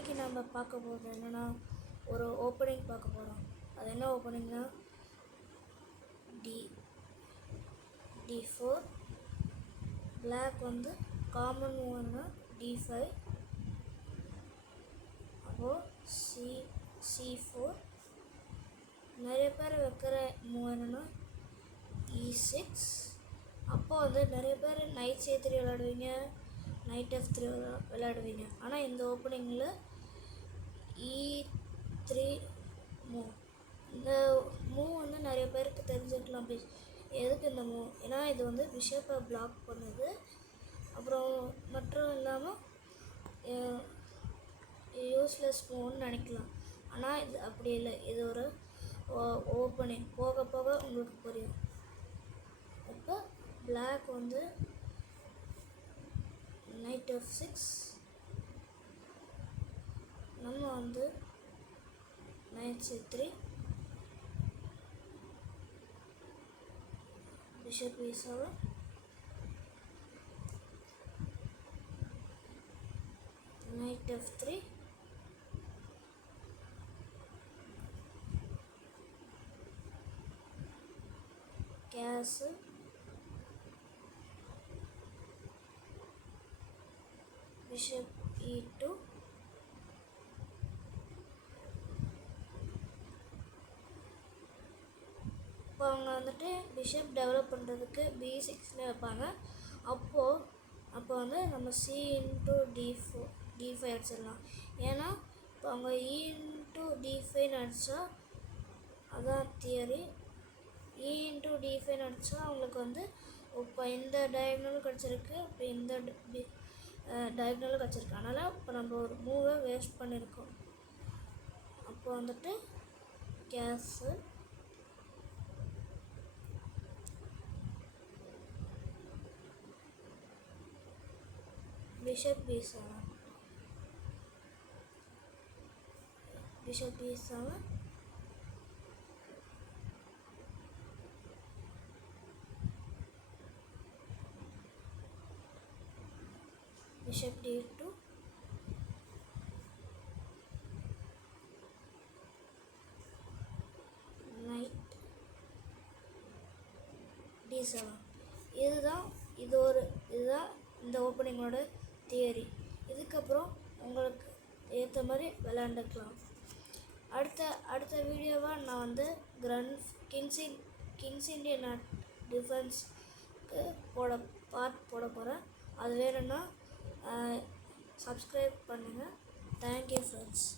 இன்றைக்கி நம்ம பார்க்க போகிறது என்னென்னா ஒரு ஓப்பனிங் பார்க்க போகிறோம். அது என்ன ஓப்பனிங்னா D4 பிளாக் வந்து காமன் மூவ்னா D5 அப்போது C4 நிறைய பேர் வைக்கிற மூவ் என்னென்னா E6 அப்போ வந்து நிறைய பேர் நைட் C3 விளையாடுவீங்க, நைட் F3 விளையாடுவீங்க. ஆனால் இந்த ஓப்பனிங்கில் E3 மூவ், இந்த மூவ் வந்து நிறைய பேருக்கு தெரிஞ்சுக்கலாம். எதுக்கு இந்த மூவ்? ஏன்னா இது வந்து பிஷப்பை பிளாக் பண்ணுது. அப்புறம் மற்றும் இல்லாமல் யூஸ்லெஸ் மூவ்னு நினைக்கலாம். ஆனால் இது அப்படி இல்லை, இது ஒரு ஓப்பனிங். போக போக உங்களுக்கு புரியும். இப்போ பிளாக் வந்து நைட் F6, நம்ம வந்து knight C3, bishop E7, knight F3, castle, bishop E2, இப்போ அவங்க வந்துட்டு பிஷப் டெவலப் பண்ணுறதுக்கு B6ல வைப்பாங்க. அப்போ வந்து நம்ம C into D5 அடிச்சிடலாம். ஏன்னா இப்போ அவங்க E into D5 அடித்தா, அதான் தியரி. E into D5 அடித்தா அவங்களுக்கு வந்து இப்போ இந்த டயக்னலும் கிடச்சிருக்கு, இப்போ இந்த டயக்னலும் கிடச்சிருக்கு. அதனால் இப்போ நம்ம ஒரு மூவை வேஸ்ட் பண்ணியிருக்கோம். அப்போ வந்துட்டு case, bishop B7, bishop B7, bishop D2, knight D7. இதுதான் இந்த ஓப்பனிங்கோட தியரி. இதுக்கப்புறம் உங்களுக்கு ஏற்ற மாதிரி விளையாண்டுக்கலாம். அடுத்த வீடியோவாக நான் வந்து கிங்ஸ் இண்டியன் டிஃபென்ஸ்க்கு போட போகிறேன். அது வேணும்னா சப்ஸ்கிரைப் பண்ணுங்கள். Thank you friends.